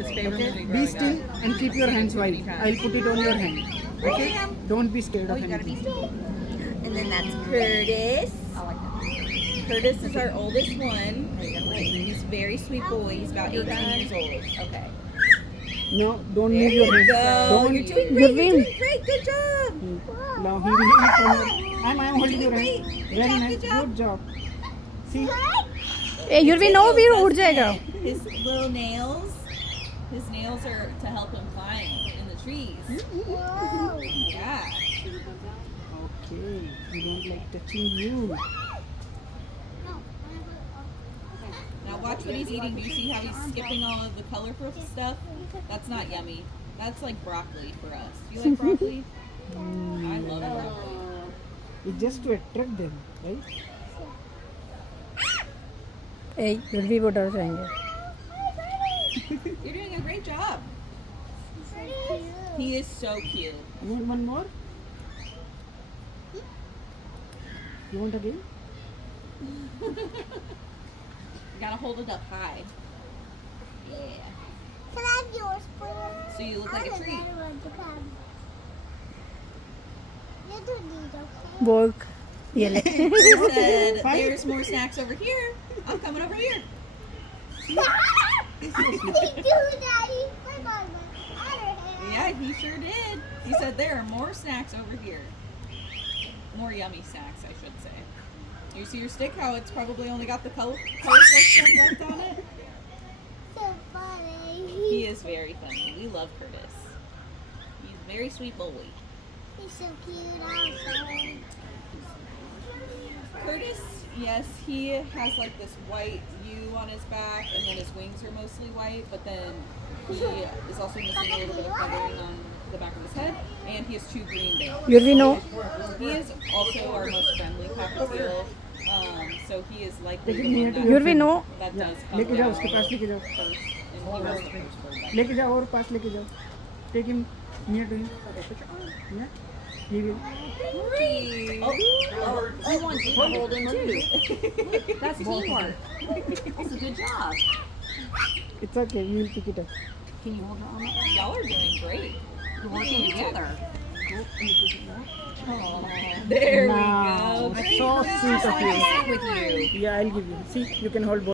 his favorite movie Okay, be growing still up. and keep your hands wide. I'll put it on your hand. Okay, don't be scared Oh, of you gotta be anything. still. And then that's Curtis. I like that. Curtis is our oldest one. He's a very sweet boy. He's about 18 years old. Okay. No, don't There move your you hand. go. Don't. You're doing you great. You're win. doing great. Good job. Now he will eat from your. I'm holding your Great. hand. Good Very job, nice. good job. Good job. See. A युरवी no भी उड़ जाएगा His little nails. His nails are to help him climb in the trees. Yeah. Okay. We don't like touching you. Now watch what he's eating. Do you see how he's skipping all of the colorful stuff? That's not yummy. That's like broccoli for us. Do you like broccoli? I love broccoli. It's just to attract them, right? ए युरवी वो डर जाएंगे You're doing a great job. He is so cute. You want one more? You want again? You gotta hold it up high. Yeah. Can I have yours, please? So you look like a tree. I want to come. You don't need, okay? Work ये ले He said, "There's more snacks over here. I'm coming over here." We do, Daddy. Look on my other hand. Yeah, he sure did. He said there are more snacks over here. More yummy snacks, I should say. You see your stick? How it's probably only got the colorful stuff left on it. So funny. He is very funny. We love Curtis. He's a very sweet boy. He's so cute also. Curtis, yes, he has like this white U on his back, and then his wings are mostly white, but then he is also missing a little bit of feathering on the back of his head, and he has 2 green bands. युरवी know He is also our most friendly cockatiel, so he is likely the one that, युरवी know that does come लेके जाओ down उसके पास लेके जाओ. first, and he was the first bird that- लेके जाओ और पास लेके जाओ. Take him near to him. Yeah. He will. Oh, I want you to hold him too. That's teamwork. That's a good job. It's okay. We will pick it up. Can you hold her on it? y'all are doing great. You're working together. There Wow, we go. so sweet of you. Sit with you. Yeah, I'll give you. See, you can hold both.